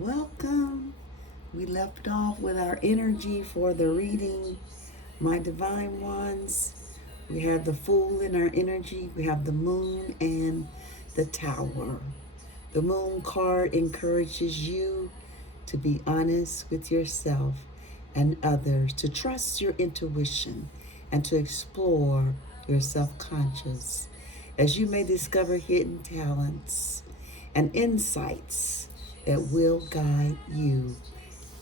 Welcome. We left off with our energy for the reading, my divine ones. We have the Fool in our energy. We have the Moon and the Tower. The Moon card encourages you to be honest with yourself and others, to trust your intuition, and to explore your self-conscious as you may discover hidden talents and insights that will guide you.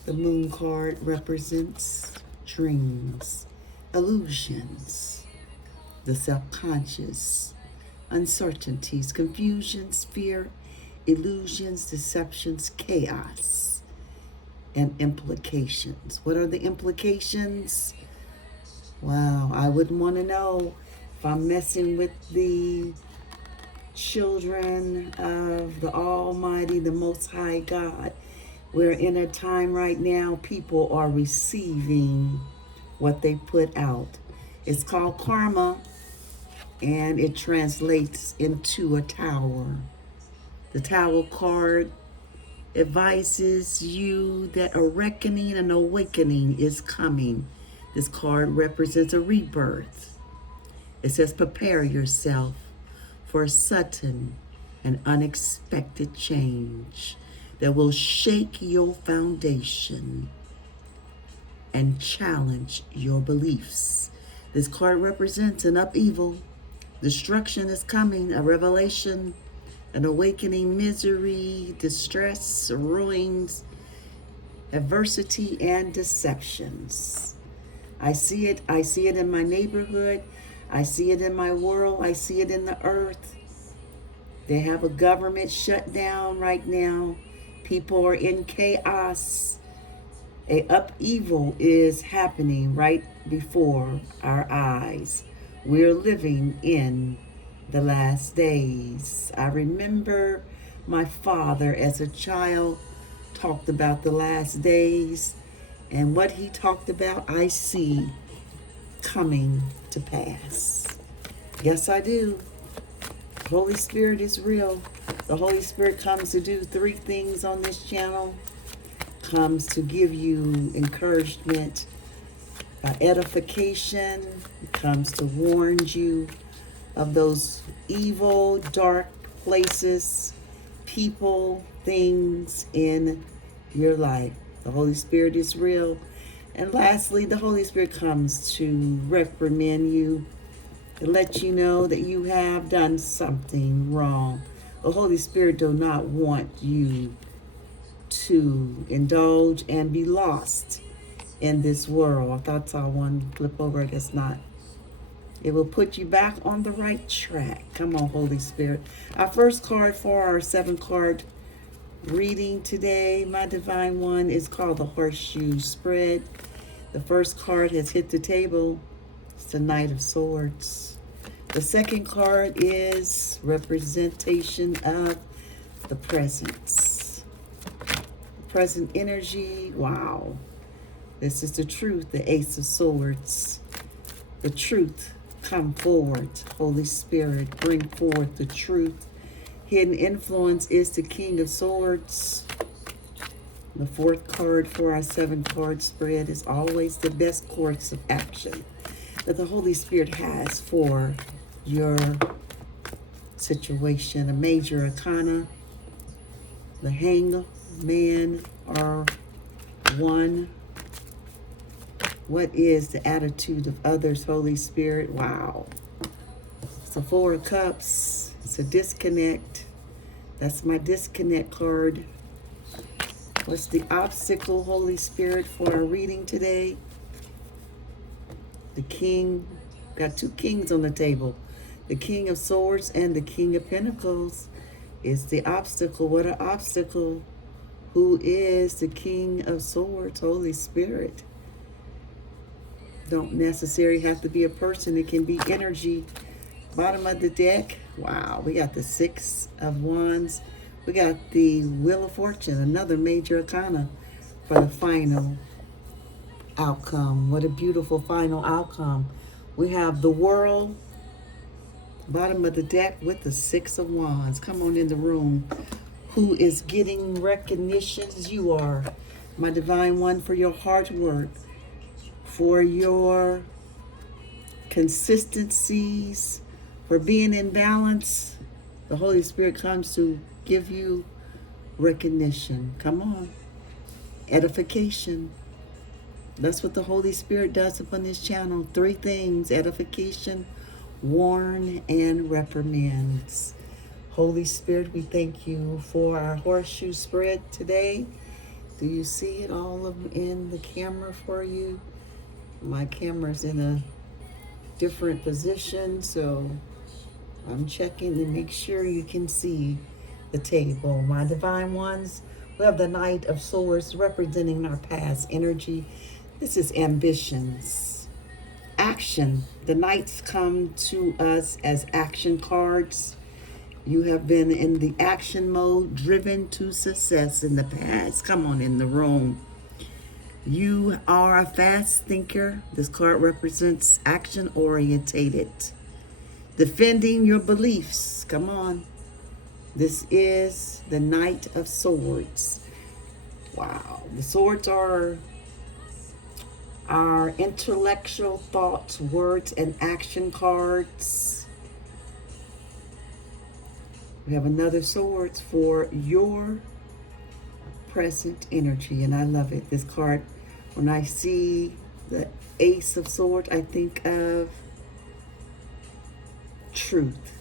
The Moon card represents dreams, illusions, the self-conscious, uncertainties, confusions, fear, illusions, deceptions, chaos, and implications. What are the implications? Wow, I wouldn't want to know if I'm messing with the children of the Almighty, the Most High God. We're in a time right now, people are receiving what they put out. It's called karma, and it translates into a tower. The Tower card advises you that a reckoning and awakening is coming. This card represents a rebirth. It says, prepare yourself for a sudden and unexpected change that will shake your foundation and challenge your beliefs. This card represents an upheaval. Destruction is coming, a revelation, an awakening, misery, distress, ruins, adversity, and deceptions. I see it in my neighborhood. I see it in my world. I see it in the earth. They have a government shutdown right now. People are in chaos. A upheaval is happening right before our eyes. We're living in the last days. I remember my father as a child talked about the last days, and what he talked about, I see coming to pass. Yes, I do. The Holy Spirit is real. The Holy Spirit comes to do three things on this channel. Comes to give you encouragement, edification. Comes to warn you of those evil, dark places, people, things in your life. The Holy Spirit is real. And lastly, the Holy Spirit comes to reprimand you and let you know that you have done something wrong. The Holy Spirit does not want you to indulge and be lost in this world. I thought I saw one flip over, I guess not. It will put you back on the right track. Come on, Holy Spirit. Our first card for our 7-card reading today, my divine one, is called the Horseshoe Spread. The first card has hit the table. It's the Knight of Swords. The second card is representation of the presence. Present energy. Wow. This is the truth, the Ace of Swords. The truth. Come forward. Holy Spirit, bring forth the truth. Hidden influence is the King of Swords. The fourth card for our 7-card spread is always the best course of action that the Holy Spirit has for your situation. A major arcana, the Hangman, or one. What is the attitude of others, Holy Spirit? Wow. It's a 4 of Cups. It's a disconnect. That's my disconnect card. What's the obstacle, Holy Spirit, for our reading today? The King. Got 2 kings on the table. The King of Swords and the King of Pentacles is the obstacle. What an obstacle. Who is the King of Swords? Holy Spirit. Don't necessarily have to be a person. It can be energy. Bottom of the deck. Wow. We got the 6 of Wands. We got the Wheel of Fortune, another major arcana for the final outcome. What a beautiful final outcome. We have the World, bottom of the deck, with the 6 of Wands. Come on in the room. who is getting recognitions. You are, my divine one, for your hard work, for your consistencies, for being in balance. The Holy Spirit comes to give you recognition. Come on. Edification. That's what the Holy Spirit does upon this channel. 3 things: edification, warn, and reprimands. Holy Spirit, we thank you for our horseshoe spread today. Do you see it all in the camera for you? My camera's in a different position, so I'm checking to make sure you can see the table. My divine ones, we have the Knight of Swords representing our past energy. This is ambitions. Action. The Knights come to us as action cards. You have been in the action mode, driven to success in the past. Come on in the room. You are a fast thinker. This card represents action orientated. Defending your beliefs. Come on. This is the Knight of Swords. Wow. The swords are our intellectual thoughts, words, and action cards. We have another swords for your present energy, and I love it. This card, when I see the Ace of Swords, I think of truth.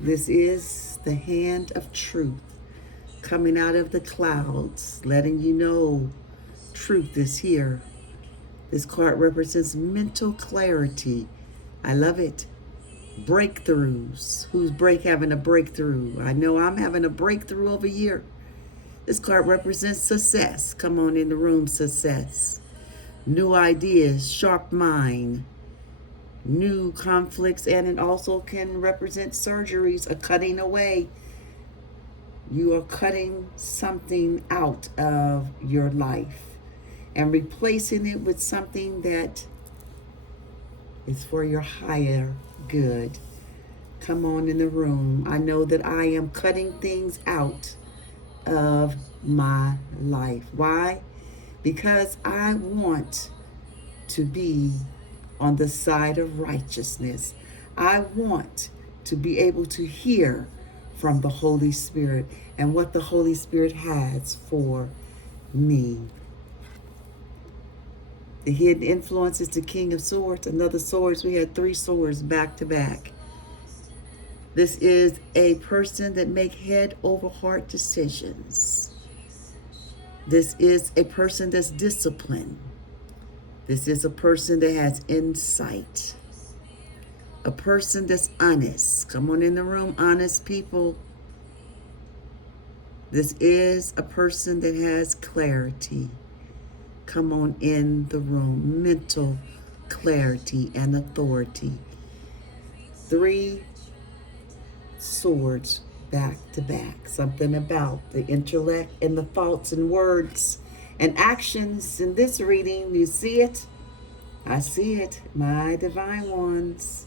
This is the hand of truth coming out of the clouds, letting you know truth is here. This card represents mental clarity. I love it. Breakthroughs. Who's having a breakthrough? I know I'm having a breakthrough over here. This card represents success. Come on in the room, success. New ideas, sharp mind, new conflicts, and it also can represent surgeries, a cutting away. You are cutting something out of your life and replacing it with something that is for your higher good. Come on in the room. I know that I am cutting things out of my life. Why? Because I want to be on the side of righteousness. I want to be able to hear from the Holy Spirit and what the Holy Spirit has for me. The hidden influence is the King of Swords. Another swords, we had 3 swords back to back. This is a person that make head over heart decisions. This is a person that's disciplined. This is a person that has insight. A person that's honest. Come on in the room, honest people. This is a person that has clarity. Come on in the room. Mental clarity and authority. 3 swords back to back. Something about the intellect and the thoughts and words and actions in this reading. You see it? I see it. My divine ones.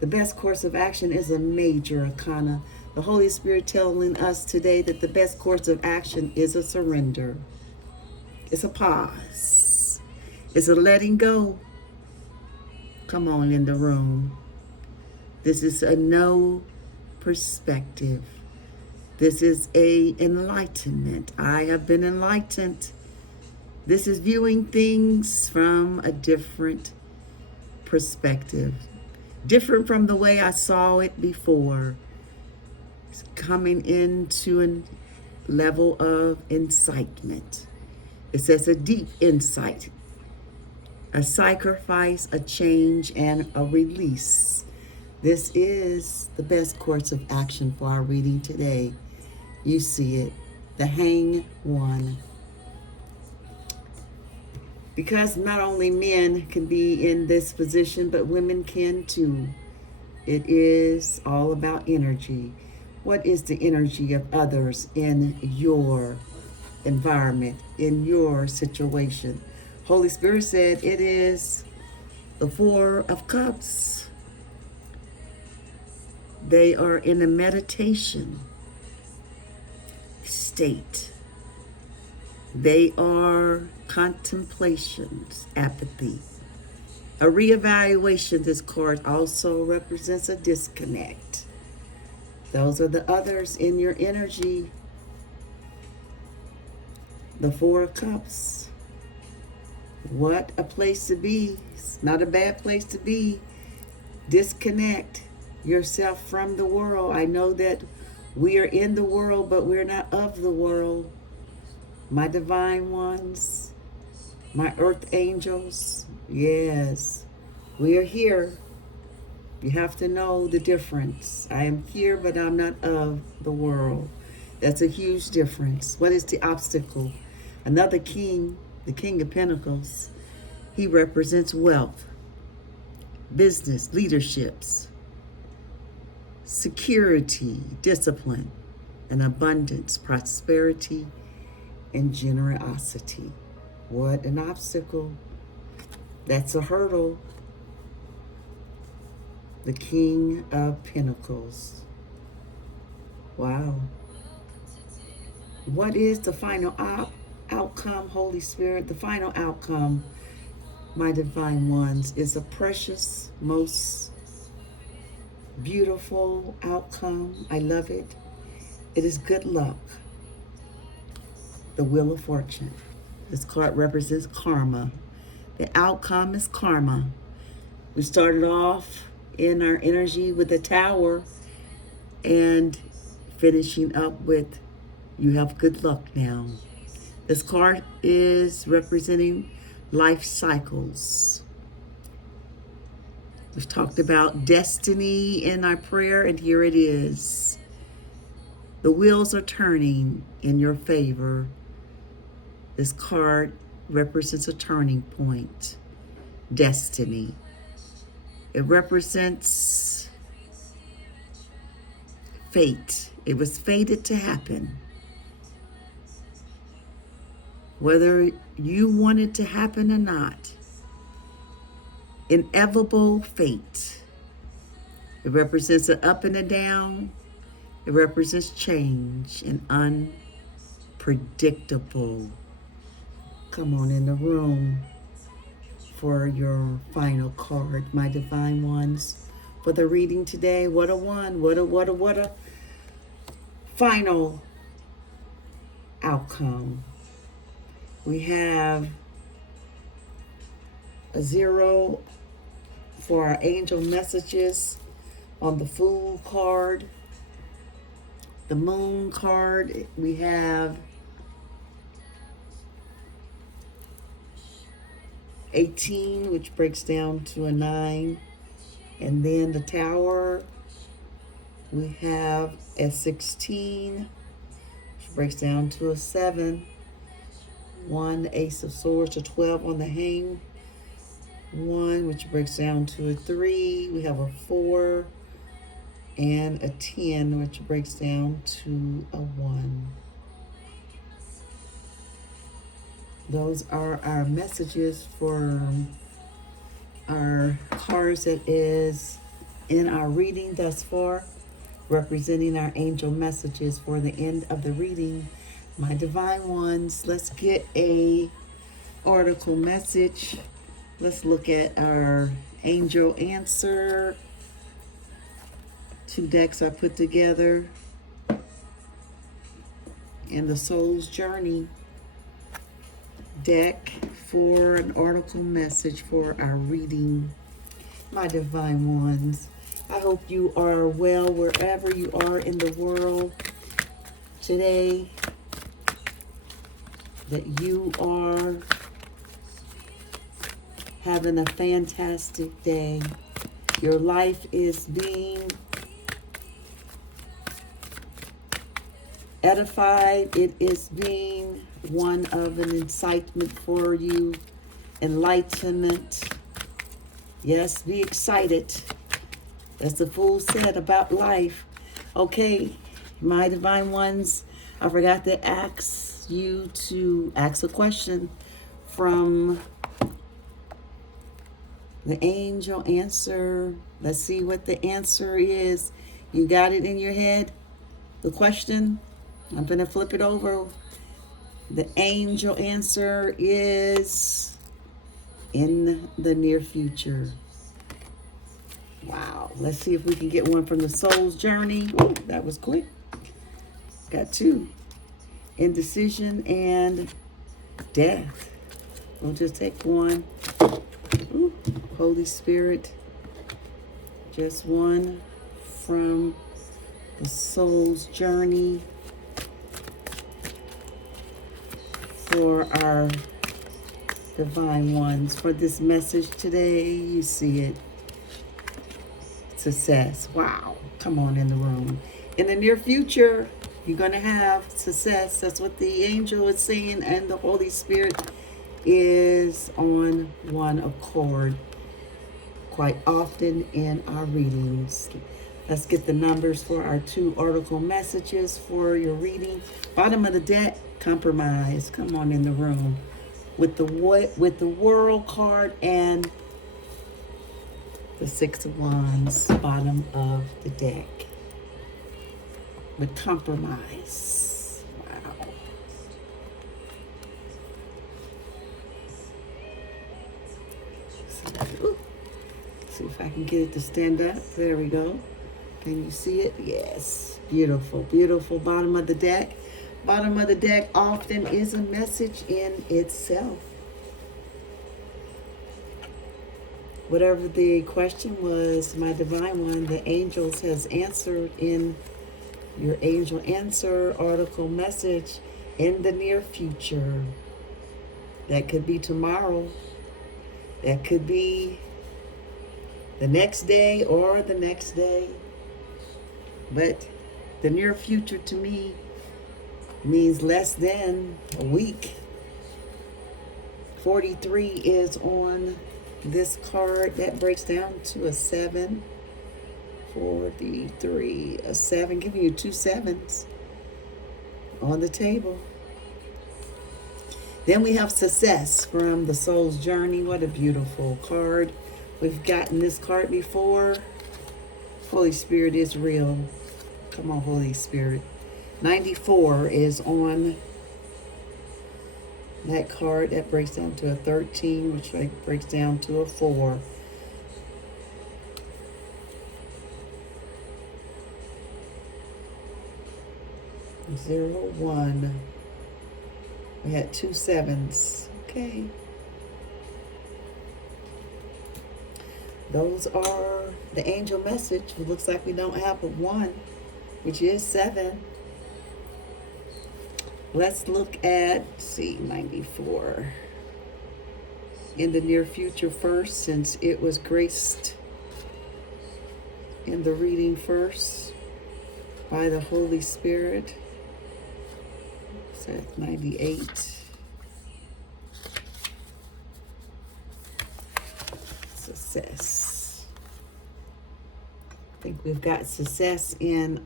The best course of action is a major arcana. The Holy Spirit telling us today that the best course of action is a surrender. It's a pause. It's a letting go. Come on in the room. This is a no perspective. This is a enlightenment. I have been enlightened. This is viewing things from a different perspective. Different from the way I saw it before. It's coming into a level of incitement. It says a deep insight, a sacrifice, a change, and a release. This is the best course of action for our reading today. You see it, the Hang One. Because not only men can be in this position, but women can too. It is all about energy. What is the energy of others in your environment, in your situation? Holy Spirit said it is the 4 of Cups. They are in a meditation. state. They are contemplations, apathy. A reevaluation, this card also represents a disconnect. Those are the others in your energy. The Four of Cups. What a place to be. It's not a bad place to be. Disconnect yourself from the world. I know that we are in the world, but we're not of the world. My divine ones, my earth angels, yes, we are here. You have to know the difference. I am here, but I'm not of the world. That's a huge difference. What is the obstacle? Another king, the King of Pentacles. He represents wealth, business, leaderships, security, discipline, and abundance, prosperity, and generosity. What an obstacle. That's a hurdle. The King of Pentacles. Wow. What is the final outcome, Holy Spirit? The final outcome, my divine ones, is a precious, most beautiful outcome. I love it. It is good luck. The Wheel of Fortune. This card represents karma. The outcome is karma. We started off in our energy with the Tower and finishing up with you have good luck now. This card is representing life cycles. We've talked about destiny in our prayer, and here it is. The wheels are turning in your favor. This card represents a turning point. Destiny. It represents fate. It was fated to happen. Whether you want it to happen or not. Inevitable fate. It represents an up and a down. It represents change and unpredictable. Come on in the room for your final card, my divine ones. For the reading today, what a one, what a final outcome. We have a 0 for our angel messages on the Fool card. The Moon card, we have 18, which breaks down to a 9. And then the Tower, we have a 16, which breaks down to a 7. 1, Ace of Swords, a 12 on the Hang. 1, which breaks down to a 3. We have a 4 and a 10, which breaks down to a 1. Those are our messages for our cards that is in our reading thus far, representing our angel messages for the end of the reading. My divine ones, let's get a oracle message. Let's look at our angel answer. 2 decks I put together. And the Soul's Journey deck for an oracle message for our reading. My divine ones, I hope you are well wherever you are in the world today, that you are having a fantastic day. Your life is being edified. It is being one of an incitement for you, enlightenment. Yes, be excited. As the Fool said about life. Okay, my divine ones, I forgot to ask you to ask a question from the angel answer. Let's see what the answer is. You got it in your head? The question? I'm going to flip it over. The angel answer is in the near future. Wow. Let's see if we can get one from the soul's journey. Ooh, that was quick. Got two. Indecision and death. We'll just take one. Ooh, Holy Spirit. Just one from the soul's journey for our divine ones. For this message today, you see it. Success. Wow. Come on in the room. In the near future, you're going to have success. That's what the angel is saying, and the Holy Spirit is on one accord quite often in our readings. Let's get the numbers for our 2 oracle messages for your reading. Bottom of the deck, compromise. Come on in the room with the world card and the 6 of Wands. Bottom of the deck with compromise. Wow. See if I can get it to stand up. There we go. Can you see it? Yes. Beautiful, beautiful. Bottom of the deck. Bottom of the deck often is a message in itself. Whatever the question was, my divine one, the angels has answered in your angel answer article message in the near future. That could be tomorrow. That could be the next day or the next day. But the near future to me means less than a week. 43 is on this card. That breaks down to a 7. 43, a 7, giving you 2 7s on the table. Then we have success from the soul's journey. What a beautiful card. We've gotten this card before. Holy Spirit is real. Come on, Holy Spirit. 94 is on that card. That breaks down to a 13, which breaks down to a 4. Zero, 1. We had 2 7s. Okay. Those are the angel message. It looks like we don't have a 1, which is 7. Let's look at, see, 94. In the near future first, since it was graced in the reading first by the Holy Spirit. So 98. Success. I think we've got success in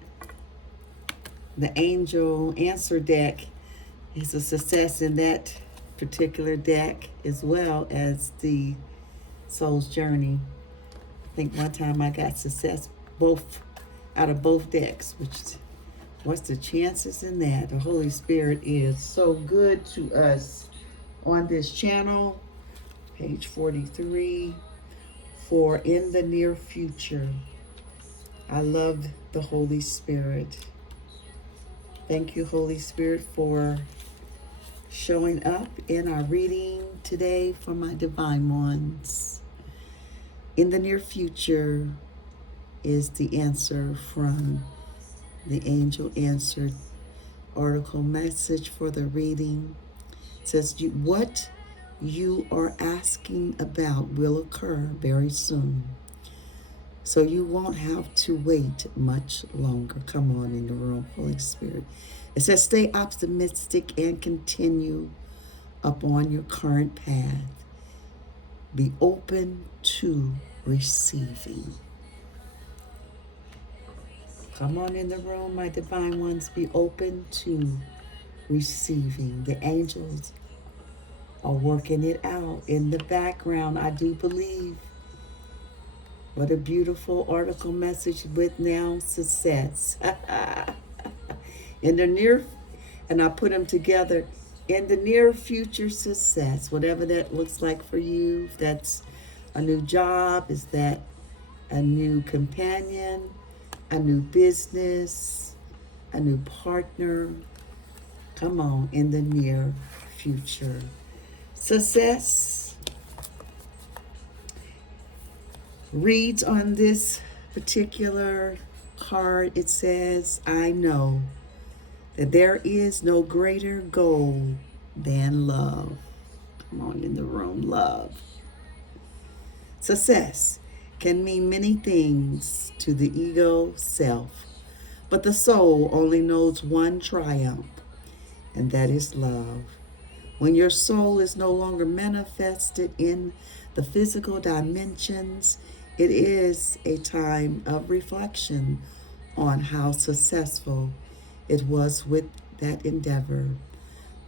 the angel answer deck. It's a success in that particular deck as well as the soul's journey. I think one time I got success both out of both decks, which what's the chances in that? The Holy Spirit is so good to us on this channel. Page 43. For in the near future. I love the Holy Spirit. Thank you, Holy Spirit, for showing up in our reading today for my divine ones. In the near future is the answer from the angel answered article message for the reading. It says, what you are asking about will occur very soon. So you won't have to wait much longer. Come on in the room, Holy Spirit. It says, stay optimistic and continue upon your current path. Be open to receiving. Come on in the room, my divine ones. Be open to receiving. The angels are working it out in the background, I do believe. What a beautiful article message with now success. In the near And I put them together in the near future success, whatever that looks like for you. If that's a new job, is that a new companion, a new business, a new partner? Come on, in the near future. Success reads on this particular card, it says, I know that there is no greater goal than love. Come on, in the room, love. Success can mean many things to the ego self, but the soul only knows one triumph, and that is love. When your soul is no longer manifested in the physical dimensions, it is a time of reflection on how successful it was with that endeavor.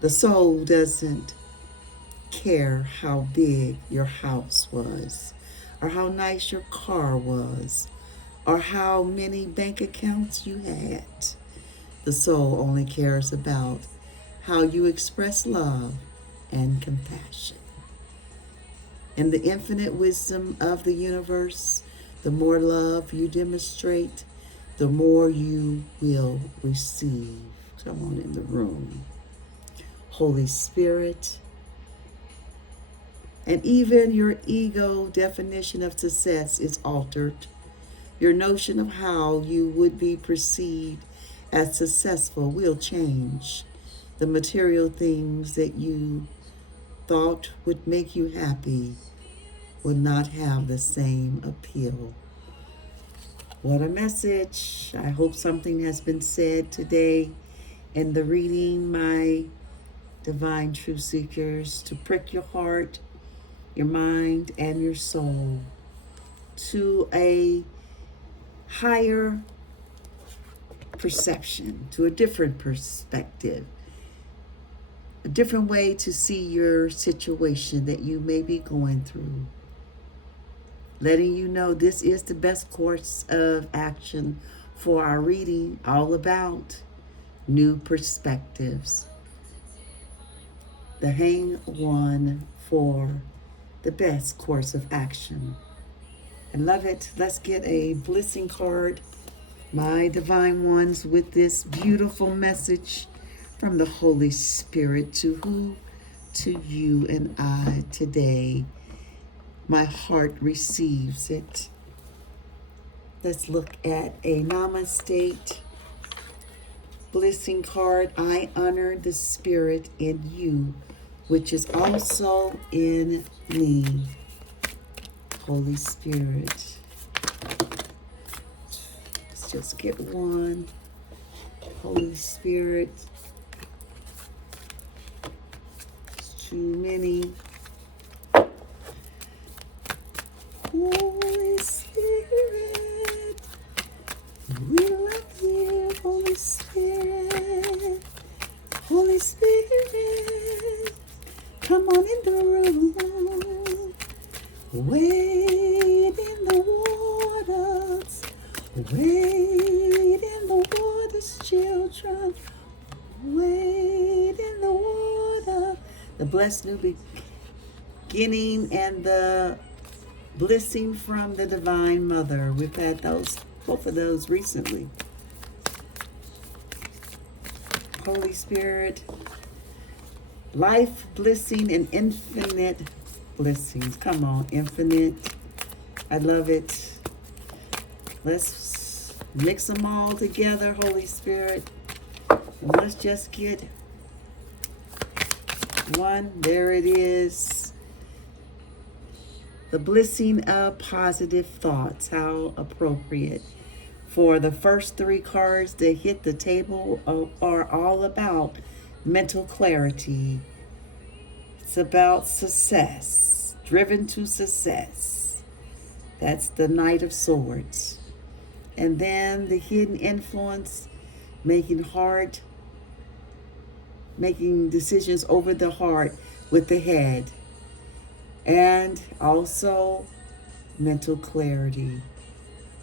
The soul doesn't care how big your house was, or how nice your car was, or how many bank accounts you had. The soul only cares about how you express love and compassion. In the infinite wisdom of the universe, the more love you demonstrate, the more you will receive. Come on in the room. Holy Spirit. And even your ego definition of success is altered. Your notion of how you would be perceived as successful will change. The material things that you thought would make you happy will not have the same appeal. What a message. I hope something has been said today in the reading, my divine truth seekers, to prick your heart, your mind, and your soul to a higher perception, to a different perspective, a different way to see your situation that you may be going through. Letting you know this is the best course of action for our reading, all about new perspectives. The hang one for the best course of action. I love it. Let's get a blessing card, my divine ones, with this beautiful message from the Holy Spirit to who? To you and I today. My heart receives it. Let's look at a Namaste blessing card. I honor the Spirit in you, which is also in me. Holy Spirit. Let's just get one. Holy Spirit. It's too many. Holy Spirit, we love you, Holy Spirit. Holy Spirit, come on in the room. Wade in the waters. Wade in the waters, children. Wade in the water. The blessed new beginning and the blessing from the Divine Mother. We've had both of those recently. Holy Spirit, life, blessing, and infinite blessings. Come on, infinite. I love it. Let's mix them all together, Holy Spirit. And let's just get one. There it is. The blessing of positive thoughts. How appropriate. For the first three cards that hit the table are all about mental clarity. It's about success. Driven to success. That's the Knight of Swords. And then the hidden influence, making decisions over the heart with the head. And also mental clarity.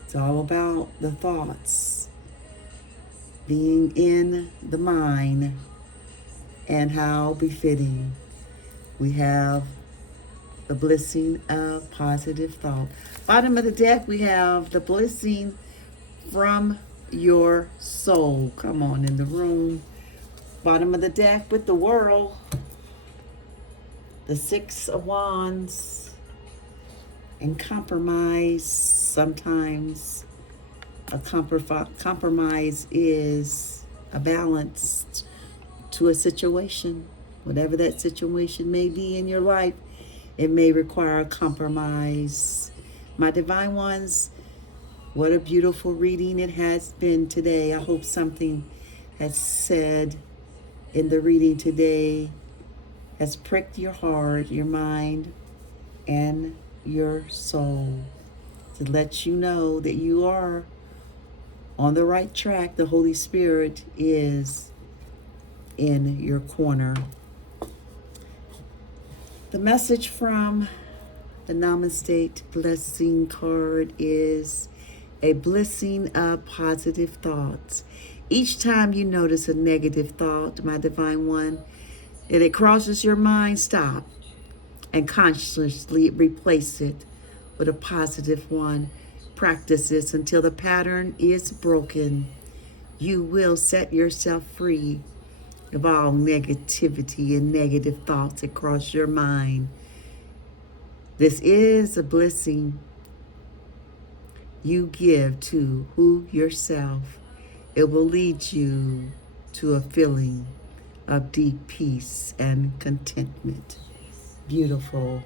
It's all about the thoughts, being in the mind, And how befitting. We have the blessing of positive thought. Bottom of the deck, we have the blessing from your soul. Come on in the room. Bottom of the deck with the world, the Six of Wands, and compromise. Sometimes a compromise is a balance to a situation. Whatever that situation may be in your life, it may require a compromise. My divine ones, what a beautiful reading it has been today. I hope something has said in the reading today has pricked your heart, your mind, and your soul to let you know that you are on the right track. The Holy Spirit is in your corner. The message from the Namaste Blessing card is a blessing of positive thoughts. Each time you notice a negative thought, my divine one, and it crosses your mind, stop and consciously replace it with a positive one. Practice this until the pattern is broken. You will set yourself free of all negativity and negative thoughts that cross your mind. This is a blessing you give to who yourself. It will lead you to a feeling of deep peace and contentment. Beautiful.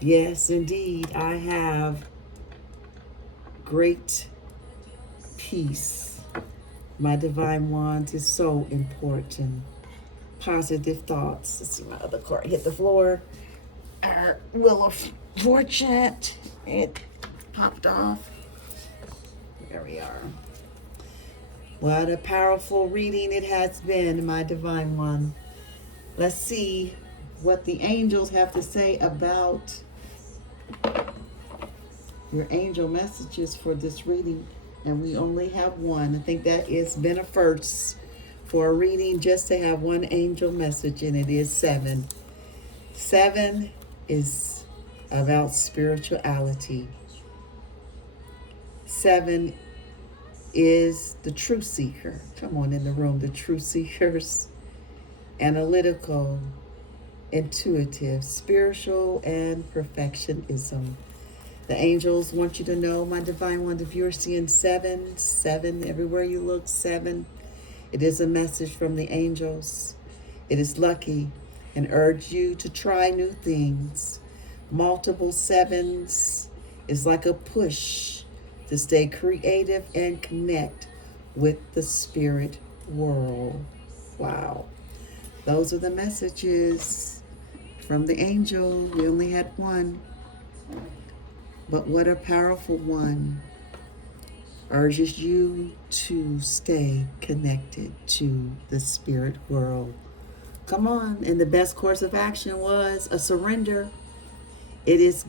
Yes, indeed, I have great peace. My divine wand is so important. Positive thoughts. Let's see, my other card hit the floor. Our Wheel of Fortune. It popped off. There we are. What a powerful reading it has been, my divine one. Let's see what the angels have to say about your angel messages for this reading. And we only have one. I think that has been a first for a reading just to have one angel message, and it is 7. 7 is about spirituality. 7 is the true seeker. Come on in the room, the true seekers. Analytical, intuitive, spiritual, and perfectionism. The angels want you to know, my divine one, if you're seeing 7, everywhere you look, 7, it is a message from the angels. It is lucky and urge you to try new things. Multiple 7s is like a push to stay creative and connect with the spirit world. Wow. Those are the messages from the angel. We only had one, but what a powerful one. Urges you to stay connected to the spirit world. Come on. And the best course of action was a surrender. It is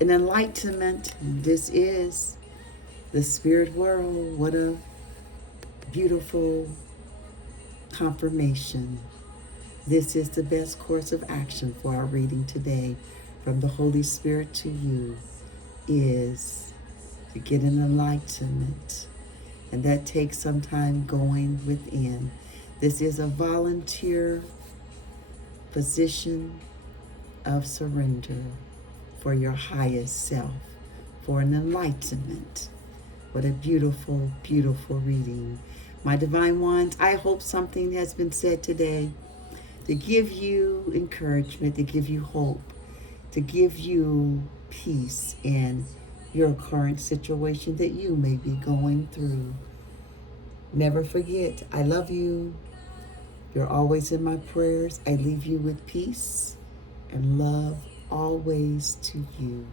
an enlightenment. This is the spirit world. What a beautiful confirmation. This is the best course of action for our reading today from the Holy Spirit to you is to get an enlightenment. And that takes some time going within. This is a volunteer position of surrender for your highest self, for an enlightenment. What a beautiful, beautiful reading. My divine ones, I hope something has been said today to give you encouragement, to give you hope, to give you peace in your current situation that you may be going through. Never forget, I love you. You're always in my prayers. I leave you with peace and love always to you.